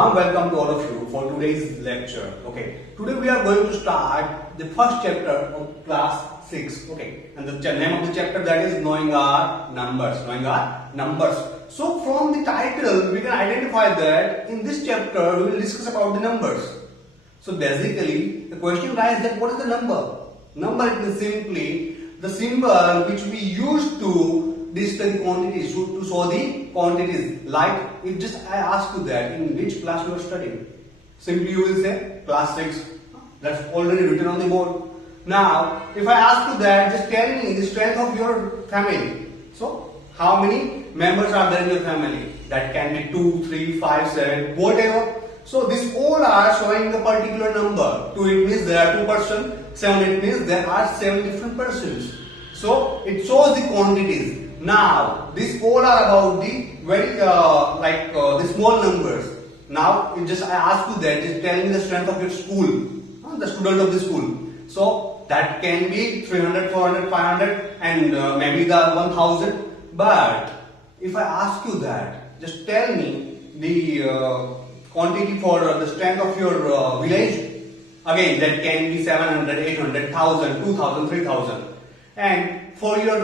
warm welcome to all of you for today's lecture. Okay, today we are going to start the first chapter of class 6. Okay, and the name of the chapter that is knowing our numbers. So from the title we can identify that in this chapter we will discuss about the numbers. So basically the question arises that what is the number? Number is simply the symbol which we use to display the quantities, to show the quantities. Like if just I ask you that in which class you are studying, simply you will say class 6. That's already written on the board. Now if I ask you that, just tell me the strength of your family. So how many members are there in your family? That can be 2, 3, 5, 7, whatever. So these all are showing a particular number. 2 it means there are 2 persons. 7 it means there are 7 different persons. So it shows the quantities. Now these all are about the very the small numbers. Now if just I ask you that, just tell me the strength of your school, the student of the school. So that can be 300, 400, 500 and maybe the 1000. But if I ask you that, just tell me the quantity for the strength of your village. Again, that can be 700, 800, 1000, 2000, 3000. And for your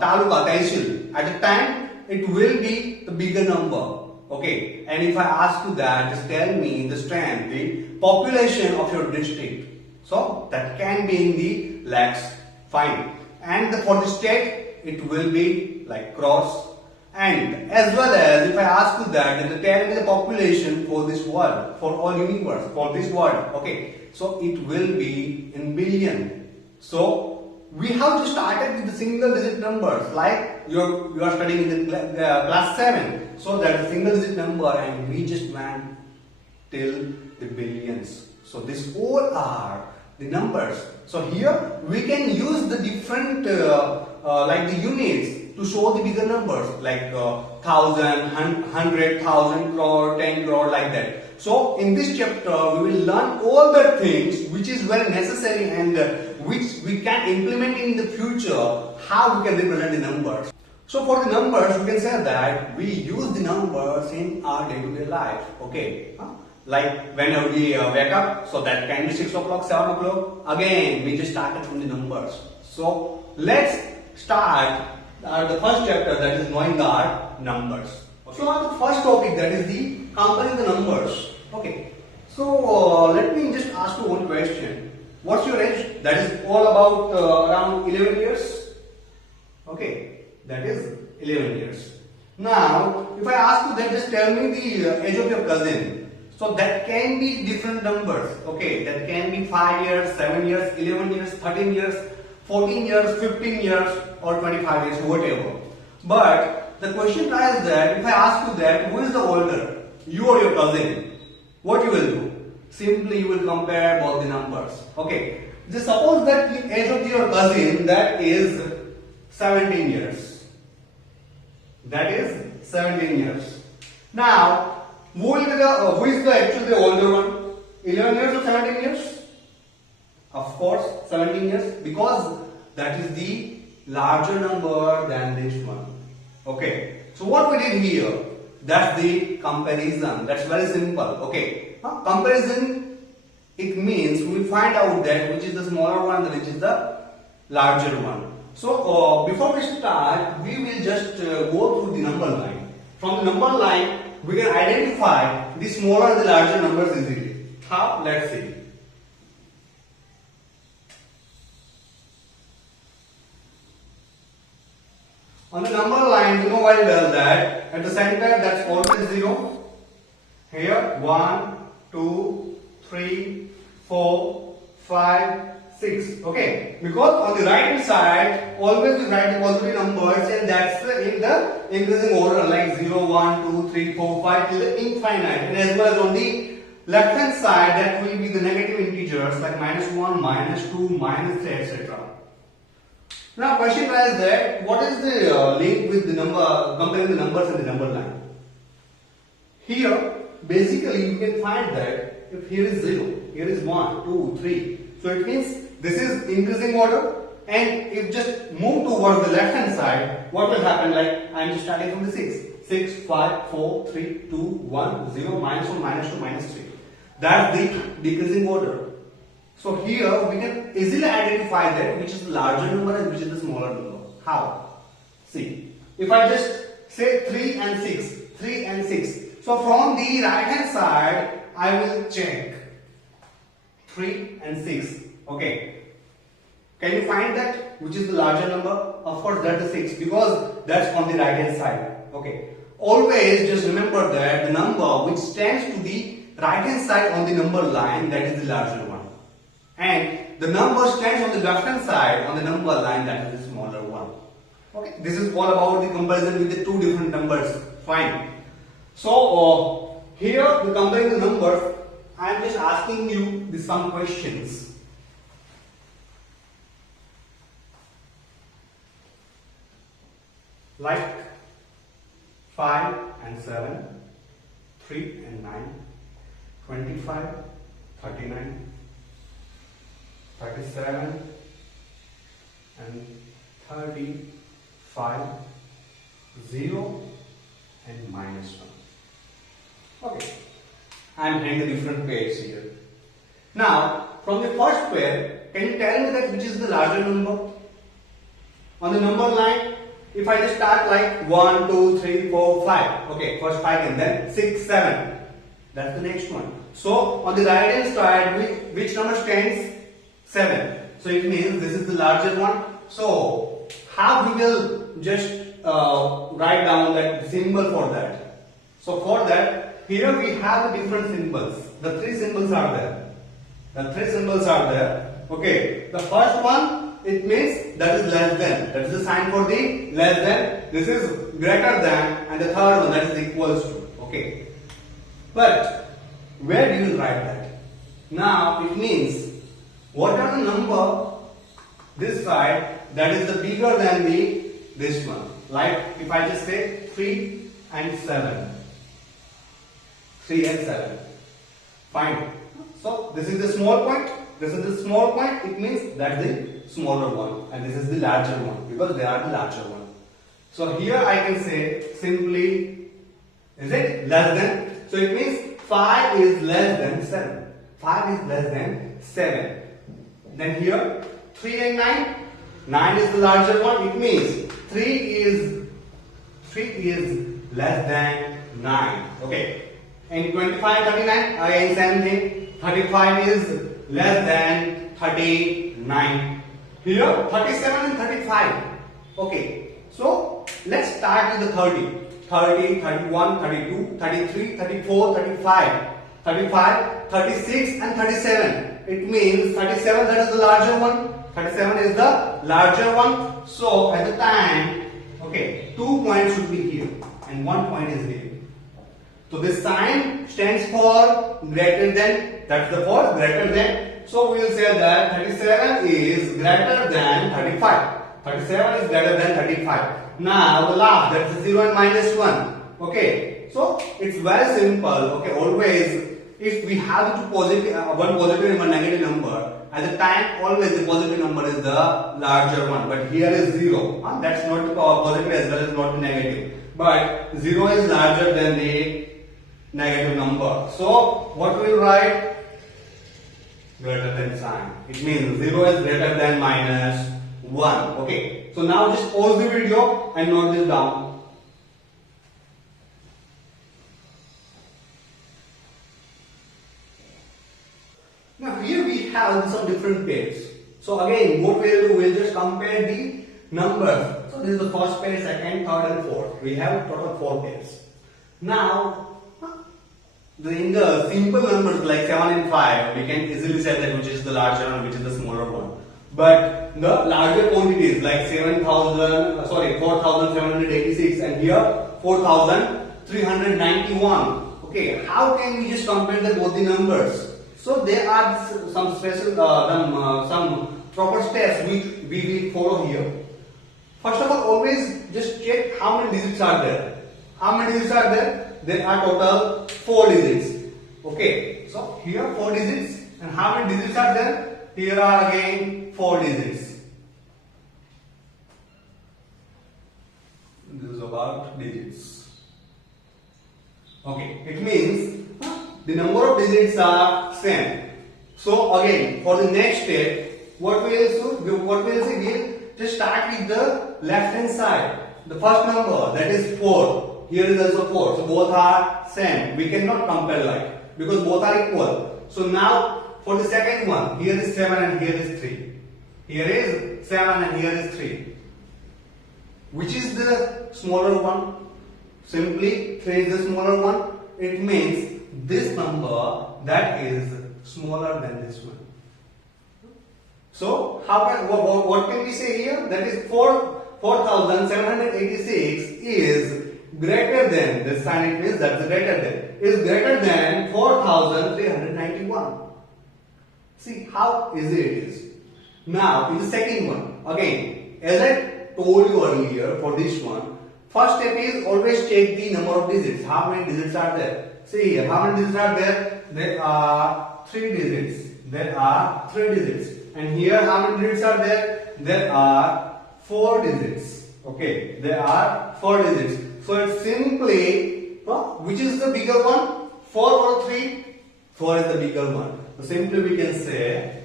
taluka, tehsil, at the time it will be the bigger number. Okay. And if I ask you that, just tell me the strength, the population of your district. So that can be in the lakhs. Fine. And for the state, it will be like crores. And as well as if I ask you that, then tell me the population for this world, for all universe, for this world. Okay. So it will be in billion. So we have to start it with the single digit numbers, like you are studying in the class 7. So that is single digit number, and we just went till the billions. So these all are the numbers. So here we can use the different like the units to show the bigger numbers, like 1000, 100, 1000 crore, 10 crore, like that. So in this chapter we will learn all the things which is very necessary and which we can implement in the future, how we can represent the numbers. So for the numbers, we can say that we use the numbers in our day-to-day life. Okay, like whenever we wake up, so that can be 6 o'clock, 7 o'clock. Again, we just started from the numbers. So let's start the first chapter, that is knowing our numbers. So on the first topic, that is the comparing the numbers. Okay, so let me just ask you one question. What's your age? That is all about around 11 years. Okay, that is 11 years. Now, if I ask you that, just tell me the age of your cousin. So that can be different numbers. Okay, that can be 5 years, 7 years, 11 years, 13 years, 14 years, 15 years, or 25 years, whatever. But the question is that if I ask you that, who is the older, you or your cousin? What you will do? Simply you will compare both the numbers. Okay. Just suppose that the age of your cousin, that is 17 years. That is 17 years. Now, who is actually the older one? 11 years or 17 years? Of course, 17 years, because that is the larger number than this one. Okay. So what we did here? That's the comparison. That's very simple. Okay. Comparison, it means we will find out that which is the smaller one and which is the larger one. So before we start, we will just go through the number line. From the number line, we can identify the smaller and the larger numbers easily. How? Let's see. On the number line, you know very well that at the center that's always 0. Here 1, 2, 3, 4, 5, 6. Okay, because on the right hand side always we write the positive numbers, and that's in the increasing order, like 0, 1, 2, 3, 4, 5 till the infinite. And as well as on the left hand side, that will be the negative integers like -1, -2, -3, etc. Now question is that what is the link with the number, comparing the numbers and the number line? Here basically you can find that if here is 0, here is 1, 2, 3. So it means this is increasing order And if just move towards the left hand side, what will happen? Like I am just starting from the 6. 6, 5, 4, 3, 2, 1, 0, minus 1, minus 2, minus 3. That's the decreasing order. So here we can easily identify that which is the larger number and which is the smaller number. How? See, if I just say 3 and 6, 3 and 6. So from the right hand side, I will check 3 and 6. Okay. Can you find that which is the larger number? Of course, that's the 6 because that's on the right hand side. Okay. Always just remember that the number which stands to the right hand side on the number line, that is the larger one. And the number stands on the left hand side on the number line, that is the smaller one. Okay. This is all about the comparison with the two different numbers. Fine. So here the comparing the numbers, I am just asking you some questions. Like 5 and 7, 3 and 9, 25, 39, 37 and 35, 0 and minus 1. Okay, I am having the different pairs here. Now, from the first pair, can you tell me that which is the larger number? On the number line, if I just start like 1, 2, 3, 4, 5. Okay, first 5 and then 6, 7. That's the next one. So, on the right hand side, which number stands? 7. So, it means this is the larger one. So, how we will just write down that symbol for that? So, for that, here we have the different symbols. The 3 symbols are there. The 3 symbols are there. Okay, the first one, it means that is less than. That is the sign for the less than. This is greater than, and the third one, that is equals to. Okay. But where do you write that? Now it means what are the number this side that is the bigger than the this one. Like if I just say 3 and 7. 3 and 7. Fine. So this is the small point. This is the small point. It means that's the smaller one, and this is the larger one because they are the larger one. So here I can say simply, is it less than? So it means 5 is less than 7. 5 is less than 7. Then here 3 and 9. 9 is the larger one. It means 3 is less than 9. Okay. And 25, 39 again same thing. 35 is less than 39. Here 37 and 35. Okay. So let's start with the 30. 30, 31, 32, 33, 34, 35, 35, 36 and 37. It means 37, that is the larger one. 37 is the larger one. So at the time, okay, 2 points should be here and 1 point is here. So this sign stands for greater than, that's the for greater than. So we will say that 37 is greater than 35. 37 is greater than 35. Now the last, that's the 0 and minus 1. Okay, so it's very simple. Okay, always if we have two positive, one positive and one negative number, at the time always the positive number is the larger one. But here is 0. That's not the positive as well as not the negative. But 0 is larger than the negative number. So what we will write? Greater than sign. It means 0 is greater than minus 1. Okay. So now just pause the video and note this down. Now here we have some different pairs. So again, what we'll do, we'll just compare the numbers. So this is the first pair, second, third and fourth. We have total 4 pairs. Now, in the simple numbers like 7 and 5, we can easily say that which is the larger one, which is the smaller one. But the larger quantities like 4,786 and here 4,391. Okay, how can we just compare both the numbers? So there are some special, some proper steps which we will follow here. First of all, always just check how many digits are there. How many digits are there? There are total 4 digits. Okay, so here 4 digits, and how many digits are there? Here are again 4 digits. about digits. Okay, it means the number of digits are same. So again, for the next step, what we will do? We'll just start with the left hand side. The first number, that is 4. Here is also 4. So both are same. We cannot compare like, because both are equal. So now for the second one, here is 7 and here is 3. Here is 7 and here is 3. Which is the smaller one? Simply 3 is the smaller one. It means this number that is smaller than this one. So what can we say here? That is 4786 is greater than, this sign it means that's greater than, is greater than 4391. See how easy it is. Now in the second one, again, as I told you earlier, for this one, first step is always check the number of digits. How many digits are there? See here, how many digits are there? There are 3 digits. There are 3 digits. And here, how many digits are there? There are 4 digits. Okay, there are 4 digits. So it's simply, which is the bigger one? 4 or 3? 4 is the bigger one. So simply we can say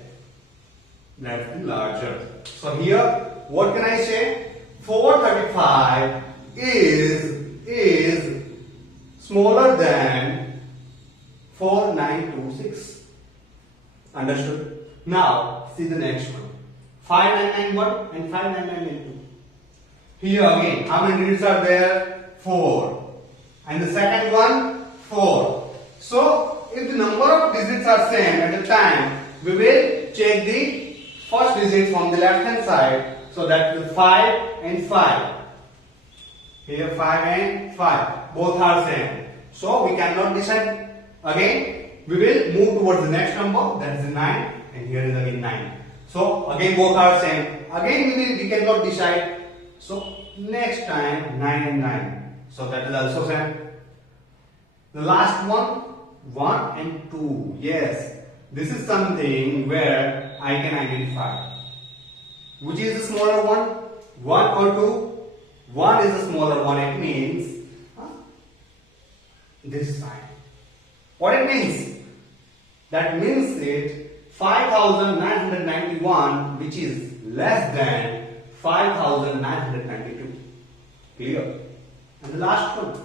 that's the larger. So here, what can I say? 435 is smaller than 4926. Understood? Now, see the next one. 5991 and 5992. Here again, how many digits are there? 4. And the second one, 4. So, if the number of digits are same at the time, we will check the first digit from the left hand side. So that is 5 and 5. Here 5 and 5. Both are same. So, we cannot decide. Again, we will move towards the next number, that is 9. And here is again 9. So again both are same. Again we cannot decide. So next time 9 and 9. So that is also same. The last one, 1 and 2. Yes, this is something where I can identify. Which is the smaller one? 1 or 2? 1 is the smaller one. It means this side. What it means? That means it 5991, which is less than 5992. Clear? And the last one.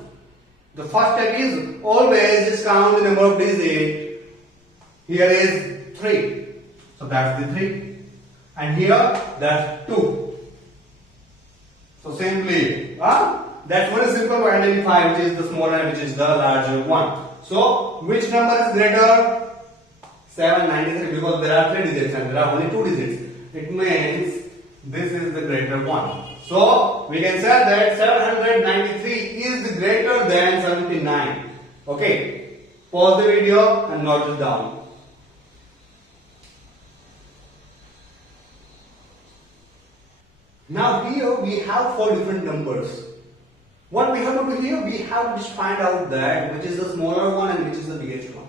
The first step is always just count the number of digits. Here is 3. So that's the 3. And here that's 2. So simply, that's very simple to identify which is the smaller and which is the larger one. So which number is greater? 793, because there are 3 digits and there are only 2 digits. It means this is the greater one. So we can say that 793 is greater than 79. Okay. Pause the video and note it down. Now here we have 4 different numbers. What we have to do here? We have to find out that which is the smaller one and which is the biggest one.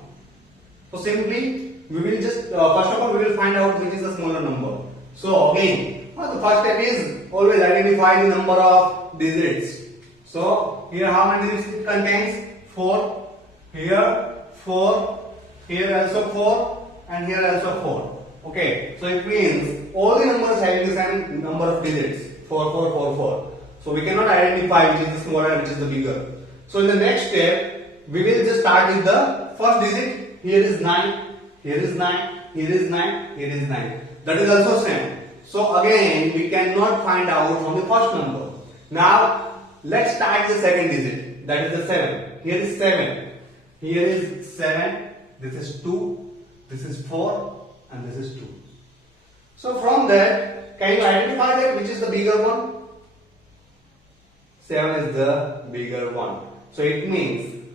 So simply we will just first of all we will find out which is the smaller number. So again, the first step is always identify the number of digits. So here how many digits it contains? 4. Here 4. Here also 4. And here also 4. Okay. So it means all the numbers having the same number of digits. 4, 4, 4, 4. So we cannot identify which is the smaller and which is the bigger. So in the next step, we will just start with the first digit. Here is 9. Here is 9, here is 9, here is 9. That is also same. So again, we cannot find out from the first number. Now, let's start the second digit. That is the 7. Here is 7. Here is 7. This is 2. This is 4. And this is 2. So from that, can you identify that which is the bigger one? 7 is the bigger one. So it means,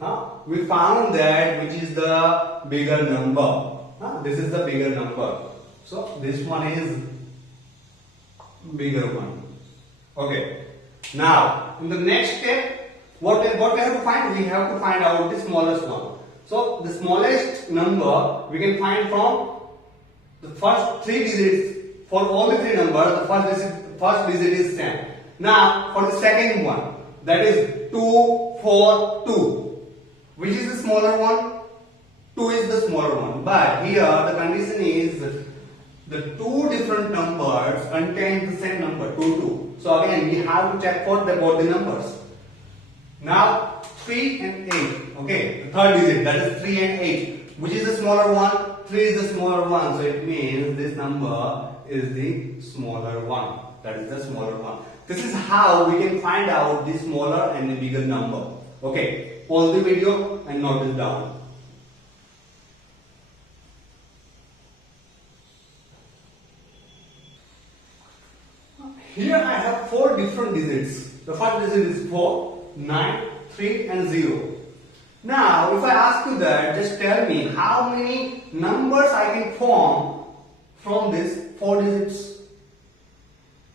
we found that which is the bigger number. This is the bigger number. So this one is bigger one. Okay. Now in the next step, what we have to find? We have to find out the smallest one. So the smallest number we can find from the first 3 digits. For all the 3 numbers, the first digit is same. Now for the second one, that is 2, 4, 2. Which is the smaller one? 2 is the smaller one. But here the condition is the two different numbers contain the same number, 2, 2. So again we have to check for both the numbers. Now 3 and 8. Okay, the third digit, that is 3 and 8. Which is the smaller one? 3 is the smaller one. So it means this number is the smaller one. That is the smaller one. This is how we can find out the smaller and the bigger number. Okay, pause the video and note this down. Here I have 4 different digits. The first digit is 4, 9, 3 and 0. Now if I ask you that, just tell me how many numbers I can form from these 4 digits.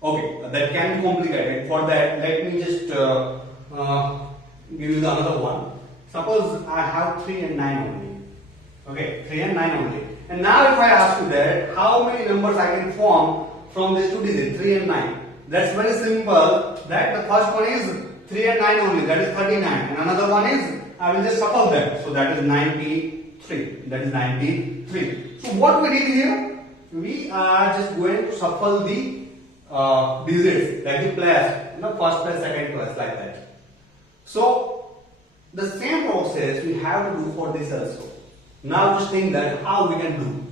Okay, that can be complicated. For that, let me just give you another one. Suppose I have 3 and 9 only. Okay, 3 and 9 only. And now if I ask you that, how many numbers I can form from these 2 digits, 3 and 9? That's very simple. That the first one is 3 and 9 only, that is 39. And another one is, I will just shuffle that. So that is 93. That is 93. So what we did here? We are just going to shuffle the digits, like the place, first place, second place, like that. So the same process we have to do for this also. Now just think that how we can do.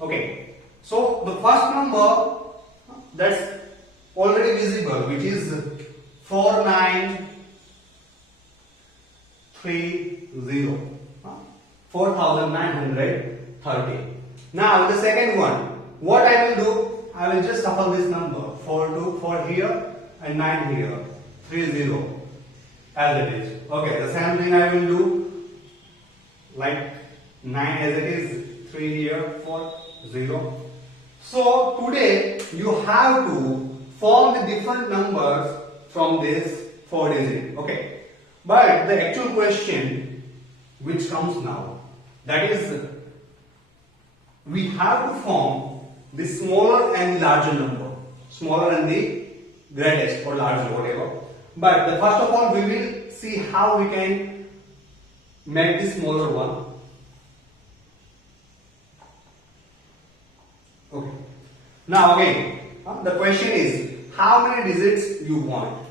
Okay. So the first number that's already visible, which is 4930. 4930. Now the second one, what I will do? I will just shuffle this number 4 here and 9 here, 30 as it is. Okay, the same thing I will do, like 9 as it is, 3 here, 4, 0. So today you have to form the different numbers from this 4 digit. Okay, but the actual question which comes now, that is, we have to form the smaller and larger number, smaller and the greatest or larger, whatever. But the first of all, we will see how we can make the smaller one. Okay. Now again, the question is, how many digits you want?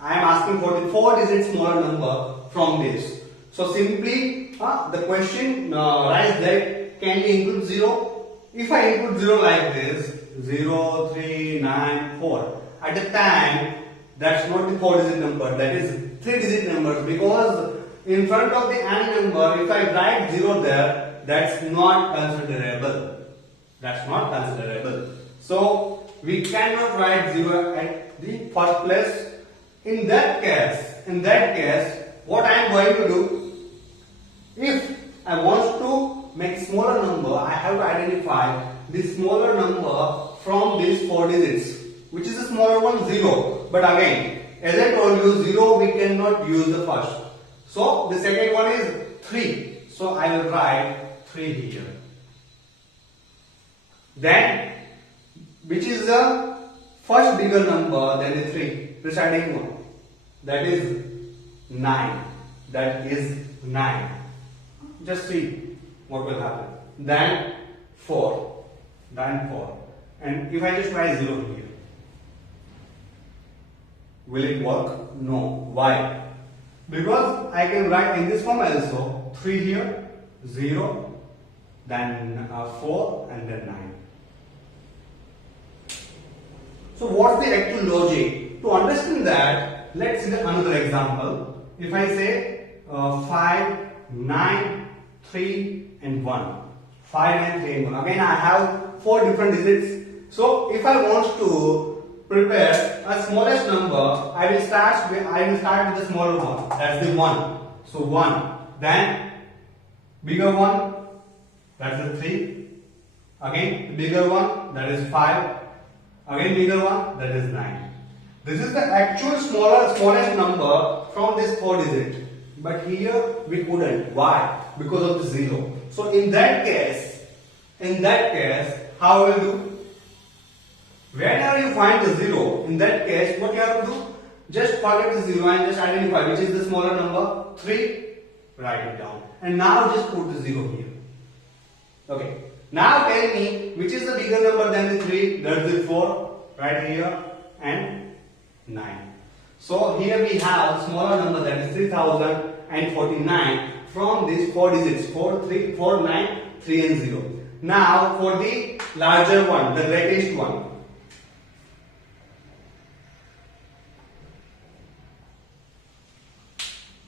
I am asking for the 4 digit smaller number from this. So simply, the question writes that, can we include 0? If I include 0 like this, 0, 3, 9, 4, at the time, that's not the 4 digit number, that is 3 digit numbers, because in front of the any number, if I write 0 there, that's not considerable. That's not considerable. So we cannot write 0 at the first place. In that case, what I am going to do, if I want to make smaller number, I have to identify the smaller number from these 4 digits. Which is the smaller one? 0. But again, as I told you, 0 we cannot use the first. So the second one is 3. So I will write 3 here. Then, which is the first bigger number than the 3? Preceding one. That is 9. That is 9. Just see what will happen. Then 4. Then 4. And if I just write 0 here, will it work? No. Why? Because I can write in this form also 3 here, 0, then 4 and then 9. So what's the actual logic? To understand that, let's see another example. If I say 5, 9, 3 and 1. 5 and 3 and 1. Again I have 4 different digits. So if I want to prepare a smallest number, I will start with the smaller one. That's the 1. So 1. Then bigger one, that's the 3. Again the bigger one, that is 5. Again bigger one, that is 9. This is the actual smallest number from this 4 digit. But here we couldn't. Why? Because of the 0. So in that case, how will you do? Whenever you find the 0, in that case, what you have to do? Just forget the 0 and just identify which is the smaller number. 3. Write it down. And now just put the 0 here. Okay. Now tell me which is the bigger number than the 3. That's the 4. Right here. And 9. So here we have smaller number, that is 3049 from these 4 digits. 4, 3, 4, 9, 3 and 0. Now for the larger one, the greatest one.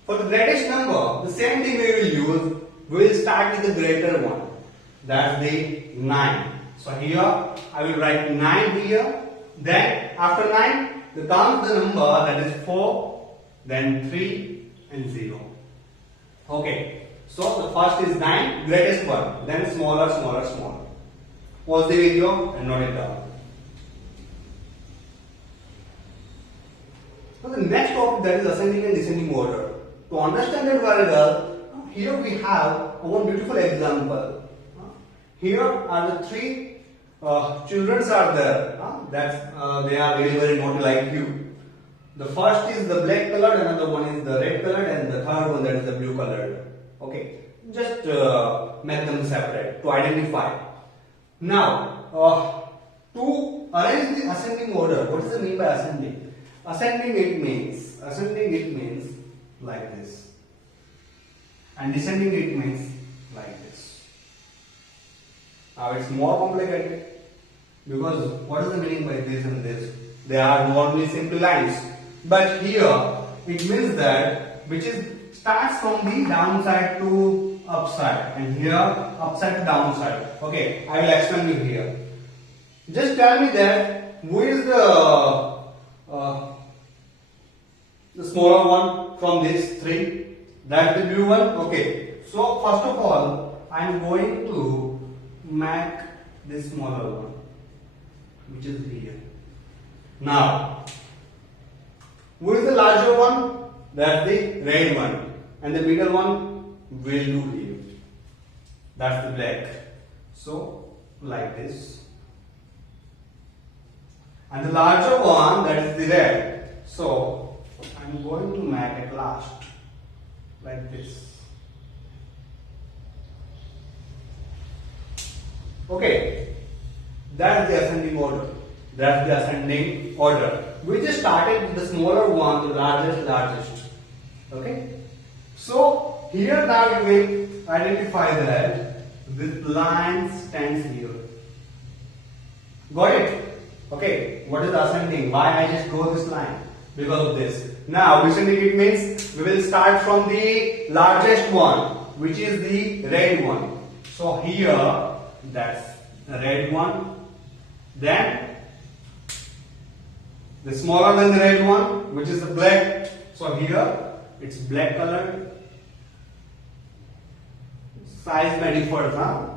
For the greatest number, the same thing we will use. We will start with the greater one. That's the 9. So here I will write 9 here. Then after 9, comes the number, that is 4, then 3 and 0. Okay. So the first is 9, greatest one. Then smaller, smaller, smaller. Pause the video and note it down. So the next topic, that is ascending and descending order. To understand it very well, here we have one beautiful example. Here are the 3 children are there. They are very very naughty like you. The first is the black colored, another one is the red colored, and the third one, that is the blue colored. Okay, just make them separate to identify. Now, to arrange the ascending order, what does it mean by ascending? Ascending it means like this, and descending it means like this. Now it's more complicated because what is the meaning by this and this? They are normally simple lines, but here it means that which is starts from the downside to upside, and here upside to downside. Okay, I will explain you here. Just tell me that who is the smaller one from these 3? That's the blue one. Okay, so first of all, I am going to make this smaller one, which is here. Now, who is the larger one? That's the red one, and the middle one will do here. That's the black. So like this, and the larger one, that is the red. So I'm going to make it last like this. Okay, that's the ascending order. That's the ascending order. We just started with the smaller one, the largest. Okay, so here now we will identify that this line stands here. Got it? Okay, what is ascending? Why I just draw this line? Because of this. Now descending, it means we will start from the largest one, which is the red one. So here that's the red one. Then the smaller than the red one, which is the black. So here it's black color. Size may differ, huh?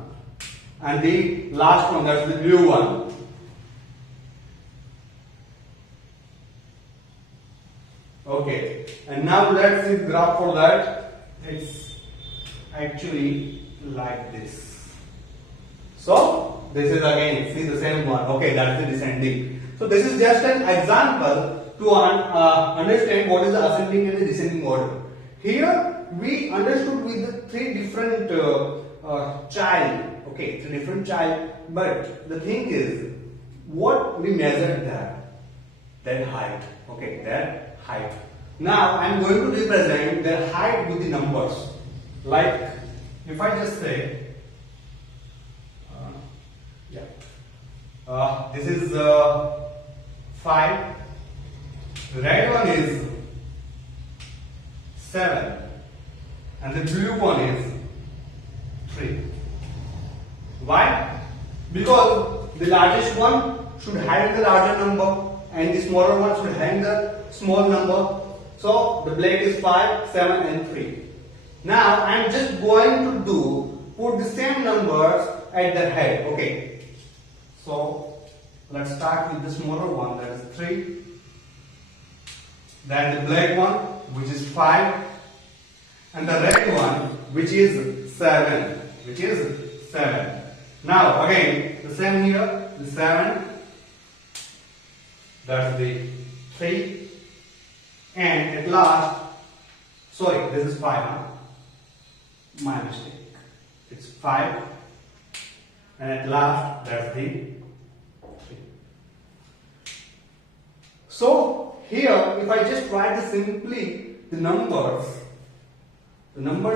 And the last one, that's the blue one. Okay, and now let's see the graph for that. It's actually like this. So this is again, see the same one. Okay, that's the descending. So this is just an example to understand what is the ascending and the descending order. Here we understood with the 3 different child. Okay, 3 different child. But the thing is, what we measured there, that height. Okay, that height. Now I am going to represent their height with the numbers. Like if I just say, this is 5. The red one is 7, and the blue one is 3. Why? Because the largest one should have the larger number, and the smaller one should have the small number. So the black is 5, 7, and 3. Now I am just going to put the same numbers at the head. Okay. So let's start with the smaller one, that is 3. Then the black one, which is 5, and the red one, which is 7. Now again the same here, the 7. That's the 3. and at last, sorry, this is 5, huh? My mistake. It's 5, and at last, that's the 3. So, here, if I just write simply the numbers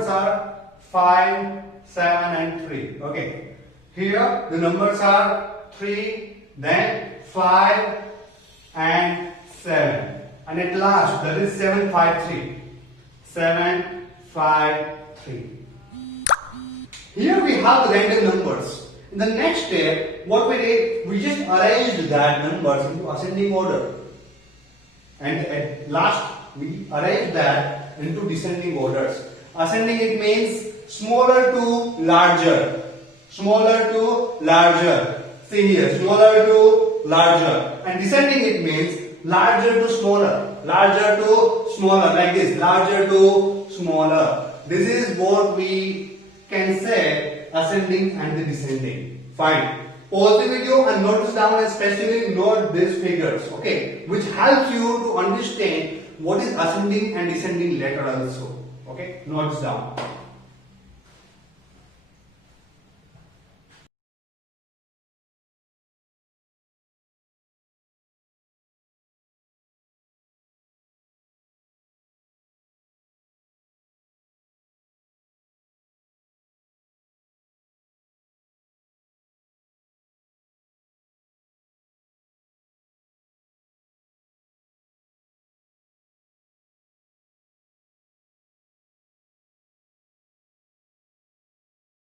are 5, 7 and 3. Okay. Here, the numbers are 3, then 5 and 7. And at last, that is 7, 5, 3. 7, 5, 3. Here we have the random numbers. In the next step, what we did, we just arranged that numbers into ascending order. And at last, we arranged that into descending orders. Ascending, it means smaller to larger. Smaller to larger. See here, smaller to larger. And descending, it means larger to smaller. Larger to smaller, like this. Larger to smaller. This is what we can say ascending and the descending. Fine. Pause the video and notice down and specifically note these figures, okay, which helps you to understand what is ascending and descending letter also. Okay, notes down.